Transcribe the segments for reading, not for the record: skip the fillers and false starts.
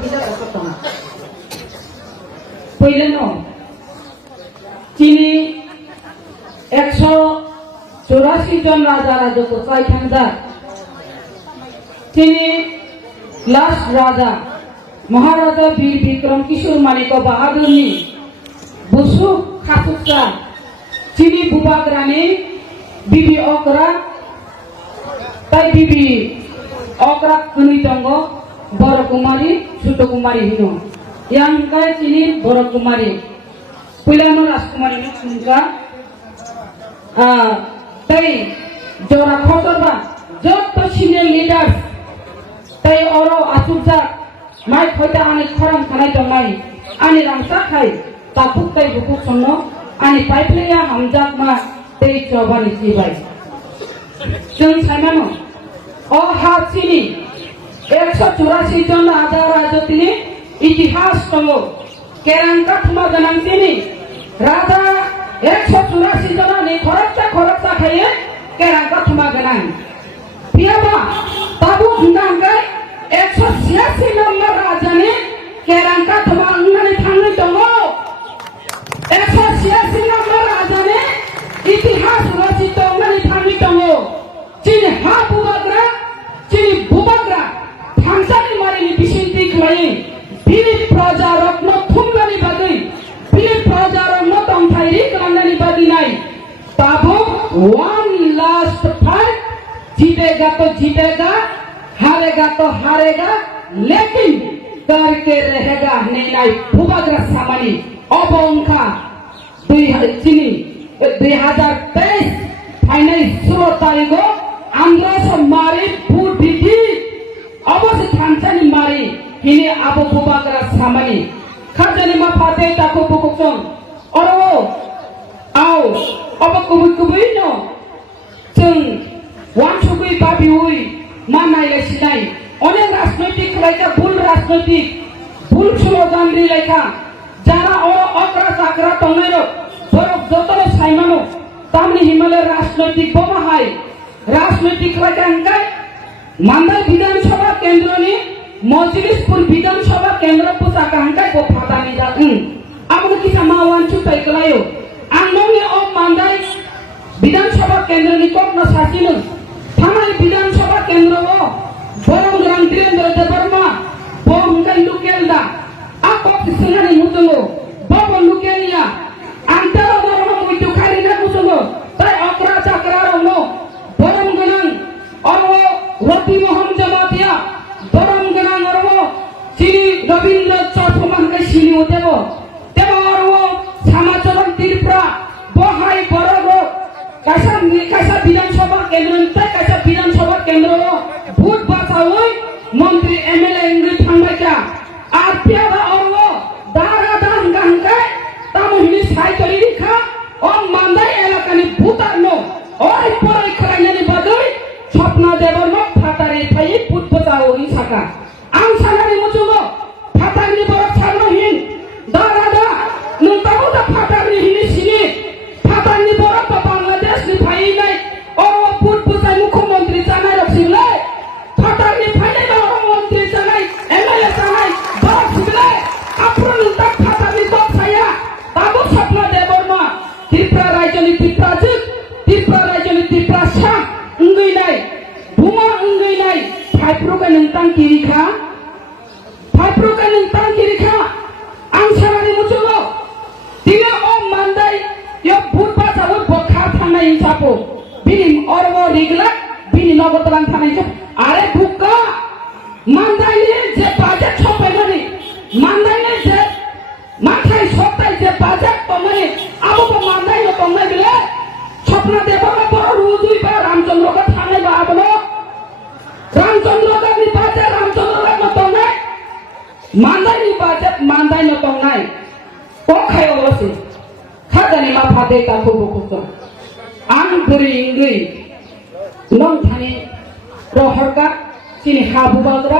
kita ketemu. Pilihan no, Cini 184 জন রাজা রাজত্ব চাইখানদার তিনি লাস্ট রাজা মহারাজা বীর বিক্রম কিশোর মানিক বাহাদুরনি বুসু খাসুকা চিনি বুবাগ্রানি বিবি অকরা তাই বিবি অকরা কুনি দঙ্গ বড় কুমারী ছোট কুমারী হিনো ইয়াংকায় চিনি বড় কুমারী পুলানো রাজকুমারী নিকা তাই জোড়া খসরবা যত সিনিয়র লিডার তাই অরো আচুরজা মাই খয়টা আনি খরাম খানাই দমাই আনি রামসা খাই তাকুক তাই বুকুক সন্ন আনি পাইপ্লেয়া হামজাক মা তাই চবানি চিবাই जों साइमानो अ हा चिनी 184 জন রাজা রাজতিনি ইতিহাস दङ केरांका थुमा गोनां चिनी राजा 184 जनानि खरकसा खायो केरांका थुमा गोनां पियाबा बाबु हुंगांगाय 186 नम्बर राजानि केरांका थुमा अंगनानै थांनो दङ 186 नम्बर राजानि इतिहास रचित अंगनानै थांनो दङ Cini ha bubagra थांसानि मारिनि बिसिन्थि खालायो बिनि प्रजा रत्न थुमनानि बादै बिनि प्रजा रत्न दंथायरि खालामनानि बादिनाय बाबु वन लास्ट फाइट जीतेगा तो जीतेगा हारेगा तो हारेगा लेकिन करके रहेगा नहीं बुबाग्रा सामानी अबंखा चिनी 2023 फाइनल 16 तारिख आंध्र मारी भूत दिदी अवश्य थांसानि मारी हिने आबो बुबाग्रा सामानी खाजनि मा फाते ताको बुकुसन अरो आओ अब कुबुई न जों वान सुगुई बाबि हुई मा नायलायसिनाय अनेक राजनैतिक लायका भुल राजनैतिक भुल स्लोगान रिलायका जाना अरो अग्रा जाग्रा तंगैरो बरफ जतनो साइमानो तामनि हिमालय राजनैतिक बमाहाय राजनैतिक लायकांकाय मान्दाय विधानसभा केंद्रनि मजलिसपुर विधानसभा केंद्र पुसाकांकाय को फातानि जादों आबो किसा मावान चुताय कलायो आंगनि अ मान्दाय विधानसभा केंद्रनि कक्न सासिनो थानाय विधानसभा केंद्रआव बरंग्रां वीरेंद्र देवर्मा बंगाय लुकेलदा आकप सिंगानि मुजंगो बाबो लुकेलिया आंतारा बरम मुइतु खारिना मुजंगो ताय अकरा चाकरा रंगो बरम गनां अरवो रति मोहन जमातिया बरम गनां अरवो चिनी रविंद्र चौथमान के सिनी उतेबो तेबो अरवो समाचरण त्रिपुरा बहाय बरगो कैसा विधानसभा केंद्र कैसा विधानसभा केंद्र भूत बासावै मंत्री एमएलए इंग्रिज थांबायका आरपियाबा अरवो दारा दान गांके तामहिनि साइकलि रिखा अ मान्दाय एलाकानि भूतारनो ओइ पराय खरायनानि बादै सपना देवर्मा फातारि थायै भूत बजावो हिसाका आं सानानि मुजुगो फातारनि बर सारनो हिन दारा दा नोंताबो दा फातारनि हिनि सिनि फातारनि बर बांलादेश नि फायनाय अ भूत बजाय मुख्यमंत्री जानाय रखसिले फातारनि फायनाय मंत्री जानाय एमएलए जानाय बरसिले आप्रो नोंता फातारनि दसाया दाबो सपना देवर्मा त्रिपुरा राज्यनि त्रिपुराजिक त्रिपुरा राज्यनि त्रिपुरासा उंगैनाय भुमा उंगैनाय फाइप्रुका नोंतां किरिखा आं सानानि मुजुगो दिने अ मान्दाय यो भूत बाजावो बखा थांनाय हिसाबो बिनि अरबो रिगला बिनि नगदलां थानाय आरे बुका मान्दायनि जे बाजेट सफायनानै मान्दायनि जे माथाय सप्ताय जे बाजेट तंनाय आबो मान्दाय तंनाय बिले सपना देवर्मा बर रुजुय बा रामचंद्रका थांनाय बा आबो रामचंद्रका नि बाजेट रामचंद्रका न तंनाय मान्दायनि बाजेट मान्दाय न तंनाय अखाय अवसि खाजानि मा फाते ताको बुकुस आं गुरि इंगै नों थानि रहरका चिनि हाबु बाग्रा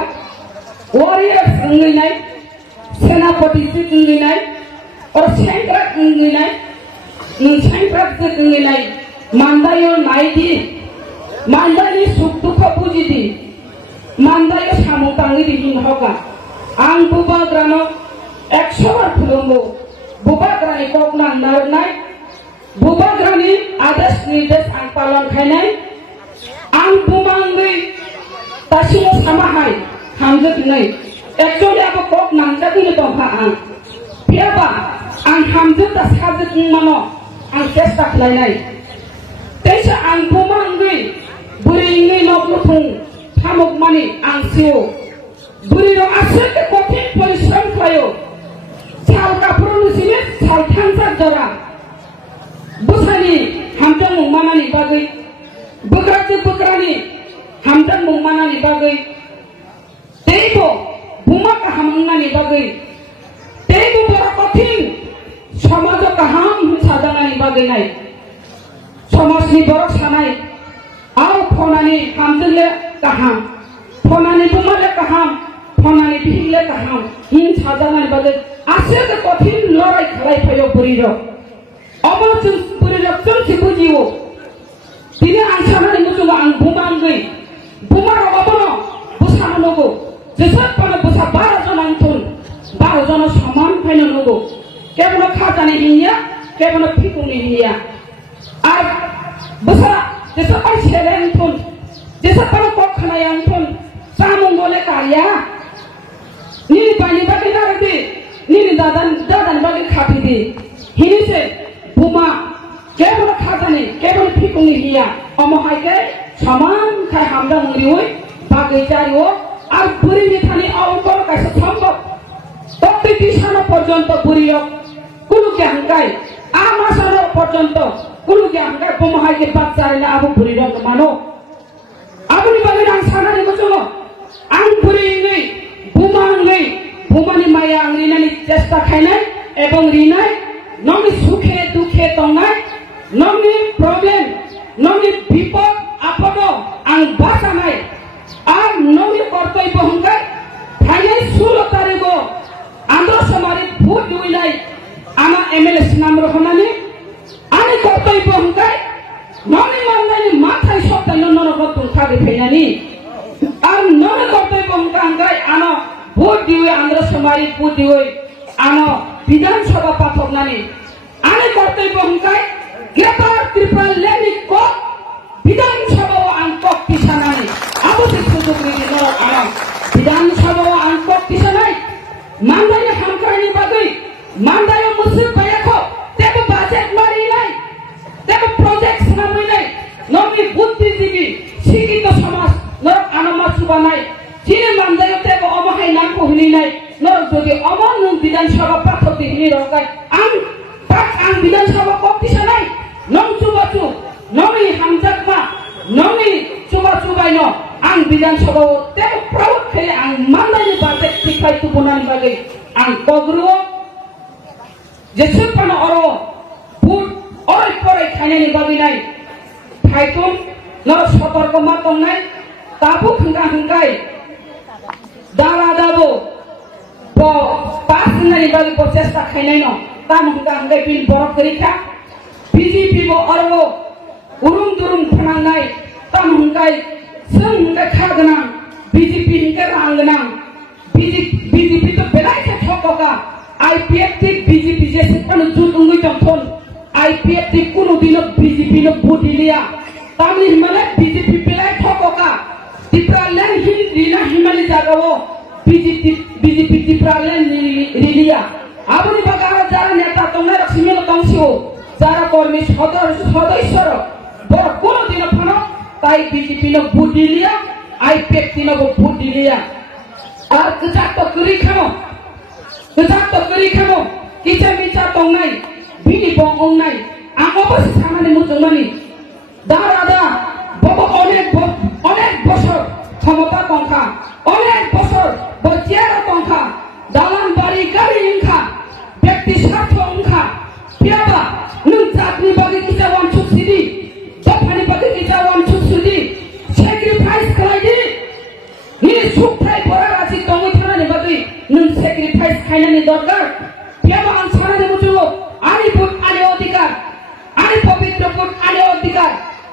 वारियर्स इंगैनाय सेनापति से इंगैनाय और सेंट्रा इंगैनाय सेंट्रा से इंगैनाय मान्दायो नायदि मान्दायनि सुख दुख बुजिदि मान्दायो सामु तांगिदि हिन हका आं बुबाग्रानो 100 बार खुलुमो बुबाग्रानि कक नांनाय बुबाग्रानि आदेश निर्देश आं पालन खालामनाय आं बुमांगै दासिमाव सामाहाय हामजोबनाय एक्चुअली आबो कक नांजाखैनो दंखा आं फियाबा आं हामजोब दा साजोबमानो आं चेष्टा खालामनाय तेसा आं बुमांगै बुरिङै न'खुं थामुक मानि आं सिउ बुरिनो आसोके कठिन परिश्रम खालायो साल कापुरनु सिने साल थांसा जरा बुसानि हामदों मुंमानानि बागै बुग्रानि हामदों मुंमानानि बागै तेबो बुमा काहामनानि बागै तेबो बरा कठिन समाज काहाम सादानानि बागै नाय समाजनि बर सानाय आव फनानि हामदोंले काहाम फनानि बुमाले काहाम फनानि बिहिले काहाम हिन सादानानि बागै आसोके कठिन लड़ाई खालायफायो बुरिरो अबोजों बुरिरो जोंसि बुजियो दिनै आं सानानै मुजुं आं बुमांगै बुमारो अबनो बुसानो नगो जेसेबां बुसा 12 जन आंथुन 12 जन समान फायनो नगो केवल खाजानि हिनिया केवल फिकुनि हिनिया आर बुसा जेसेबां सेलेंथुन जेसेबां कखनाय आंथुन सामुं बोले कारिया निनि बानि बागै नारदि निनि दादान बागै खाफिदि हिनिसे बुमा केवल खाजानि केवल फिकुनि हिया अमहायके समान खाय हामदा मुरिउय बागै जारियो আর বুড়ি থানি অঙ্কর কাছে সম্ভব প্রত্যেকটি সানো পর্যন্ত বুড়ির কোনো জ্ঞানকাই আমাসানো পর্যন্ত কোনো জ্ঞানকাই বোমাহাইকে বাচ্চারে না আবু বুড়ির মানো আবুনি বাগের আং সানানি মজল আং বুড়ি নেই বুমানি মায়া আং রিনানি চেষ্টা খাইনাই এবং রিনাই নমি সুখে দুঃখে তংনাই নমি প্রবলেম নমি বিপদ আপদ আং বাঁচানাই আর নমি কর্তব্য হংকাই ফাইনাল 16 তারিখ আন্দোলনে ভোট দুইলাই আনা এমএলএ নাম রহমানি আনি কর্তব্য হংকাই নমি মাননানি মাথায় সপ্তাহ ননগত থাকে ফাইনানি আর নমি কর্তব্য হংকাই আনা ভোট দিই আন্দোলনে ভোট দিই আনা বিধানসভা পাঠকনানি আনি কর্তব্য হংকাই গ্রেটার ত্রিপুরা লেনি ক বিধানসভা আঙ্কক কিসানানি আবুতে সুযোগ নিয়ে আরাম বিধানসভা আঙ্কক কিসানাই মানদায় হামকারনি বাগৈ মানদায় মুসিব পায়াখো তেবে বাজেট মারি নাই তেবে প্রজেক্ট নামই নাই নমি বুদ্ধিজীবী শিক্ষিত সমাজ নর আনমা সুবা নাই যিনি মানদায় তেবে অবহাই নাম কহনি নাই নর যদি অমন বিধানসভা পাঠক হিনি রকাই আং বিধানসভা কক কিসানাই নম সুবাচু নমি হামজাকমা নমি চুবাইনো আং বিধানসভা তেবে প্রউড খেলে আং মানদায়নি বাজেট ঠিকাই তুবনানি বাগৈ আং কগ্রুও जेसेबां अरो बुट अय पराय खायनायनि बागै नाय फायथुन न सतर्क मा दंनाय दाबो हंगाय दाला दाबो पास होननायनि बागै प्रचेष्टा खायनाय न ताम हंगाय बिन बरफ करिखा बीजेपी बो अरो उरुम दुरुम थानांनाय ताम हंगाय जों हंगाय खागोनां बीजेपी हंगाय रांगोनां बीजेपी तो बेलायखे ठकका आईपीएफ टी बीजेपी जैसे पन जुट उंगई जमथन आईपीएफ टी कुनु दिन बीजेपी न बुदिलिया तामनि हिमालय बीजेपी पेलाय ठकका तिप्रालैंड हिल रिना हिमालय जागावो बीजेपी तिप्रालैंड रिलिया आबनि बागारा जारा नेता तंगना रखसिमेल तंसिओ जारा कर्मी सदस्य बर कुनु दिन फन ताई बीजेपी न बुदिलिया आईपीएफ टी न बुदिलिया आर गजा तो करि खानो गजाक तो करि खामो किचा मिचा तंगनाय बिनि बंगनाय आं अबस सानानि मुजमानि दारादा बबो अनेक बছর ক্ষমতা তংখা অনেক বছর বচিয়ার তংখা দালান বাড়ি গাড়ি ইনখা ব্যক্তি স্বার্থ ইনখা পিয়াবা নং জাতনি বাগै কিছা ওয়ান সুসিদি দফানি বাগै কিছা ওয়ান সুসিদি স্যাক্রিফাইস খালাयदि नि सुखथाय बरा राजि दङै थानानि बागै नों सेक्रिफाइस खायनायनि दरकार बेयाव आं सानानै बुङो आंनि भोट आंनि अधिकार आंनि पवित्र भोट आंनि अधिकार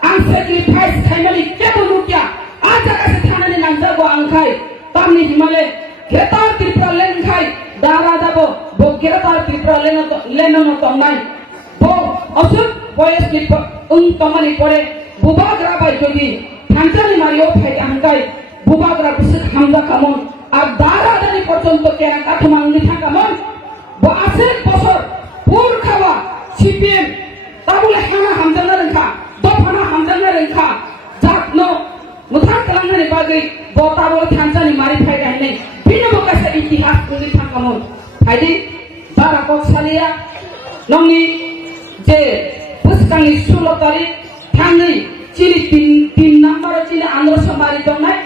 आं सेक्रिफाइस खायनानै जेबो नुकिया आ जागासे थानानै नांजागौ आंखाय तामनि Himalaya Gretar Tripura len khai dara dabo bo Gretar Tripura leno no tongnai bo asuk boyes ni tomani pore bubagra bai jodi thangsani mario phai angkai bubagra bisik hamza kamon আর দারা দানি পর্যন্ত কেনা কাঠমান্ডি থাকা মন আসের বছর পুর খাওয়া সিপিএম তাবলে হানা হামজানা রেখা দফানা হামজানা রেখা জাতনো মুথান কালাঙ্গানি বাগৈ বতাবল থানজানি মারি ফাই গাইনে বিনো বকাসে ইতিহাস কুলি থাকা মন ফাইদি দারা ককসালিয়া নংনি যে পুস্তাংনি 16 তারিখ থাংনি চিনি 3 নাম্বার চিনি আন্ধ্র সমারি দংনাই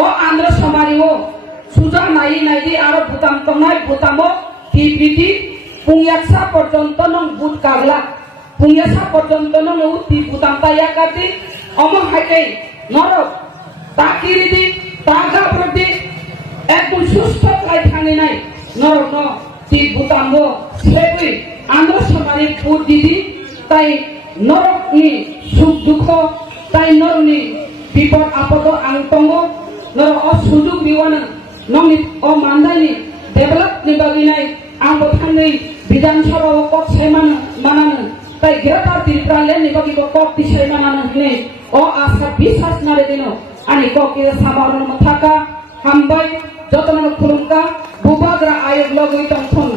ও আন্ধ্র সমারি ও সুজা নাই নাইদি আরো বুতাম তংনাই বুতামো টিপিটি পুংয়াকসা পর্যন্ত নং বুত কাগলা পুংয়াকসা পর্যন্ত নং উতি বুতাম তাইয়াকাতি অমং হাইতে নরক তাকিরিদি তাগাবরদি একদম সুস্থ কাই থানি নাই নরক ন তি বুতামো সেবি আন্ধ্র সমানি পুত দিদি তাই নরক নি সুখ দুঃখ তাই নরনি বিপদ আপদ আংতঙ্গ নর অসুযোগ দিওয়ানা নংনি ও মান্দানি develop ni bagi nai ang bothanei bidan sabha kok saiman manana tai Gretar Tripura len ni bagi kok tisai manana ne o asa bisas nare dino ani kok ke sabaron mathaka hambai jotono khulungka bubagra ayog logoi tongthon